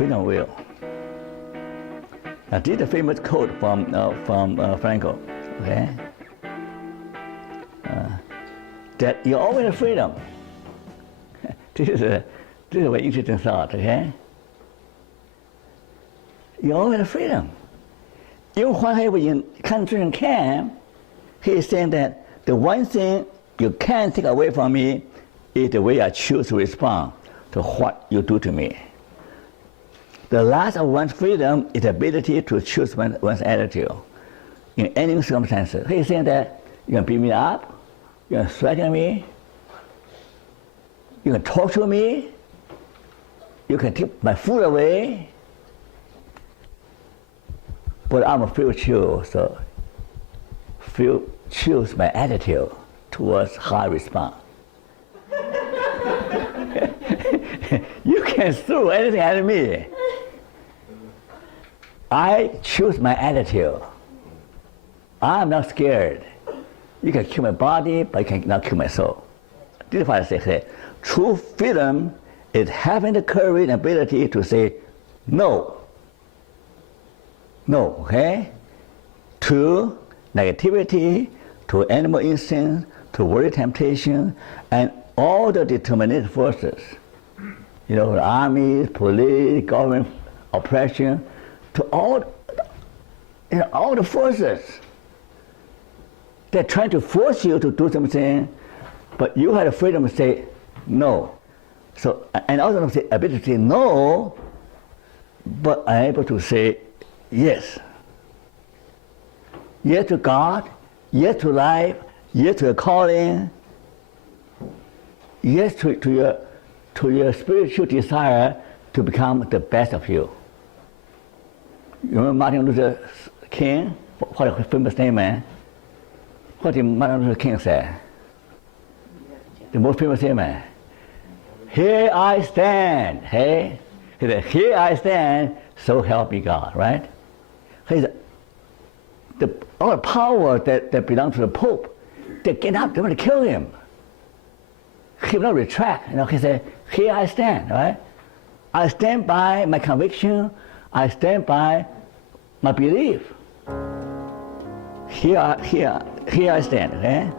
freedom of will. Now, this is a famous quote from Franco, okay? That you always have freedom. This is a very interesting thought, okay? You always have freedom. Even when he was in concentration camp, he is saying that the one thing you can't take away from me is the way I choose to respond to what you do to me. The last of one's freedom is the ability to choose one's attitude in any circumstances. He's saying that you can beat me up, you can threaten me, you can torture me, you can take my food away, but I'm afraid to choose my attitude towards how I respond. You can throw anything at me. I choose my attitude. I'm not scared. You can kill my body, but you cannot kill my soul. This is what I say. True freedom is having the courage and ability to say no. No, okay? To negativity, to animal instinct, to worldly temptation, and all the determinate forces. You know, the army, police, government, oppression, to all the forces. They're trying to force you to do something, but you have the freedom to say no. So, and also the ability to say no, but I'm able to say yes. Yes to God, yes to life, yes to your calling, yes to your spiritual desire to become the best of you. You remember Martin Luther King? What a famous statement. What did Martin Luther King say? The most famous statement. Here I stand. Hey? He said, here I stand, so help me God, right? He said, all the power that belongs to the Pope, they get up, they want to kill him. He will not retract. You know, he said, here I stand, right? I stand by my conviction, I stand by my belief. Here I stand, okay?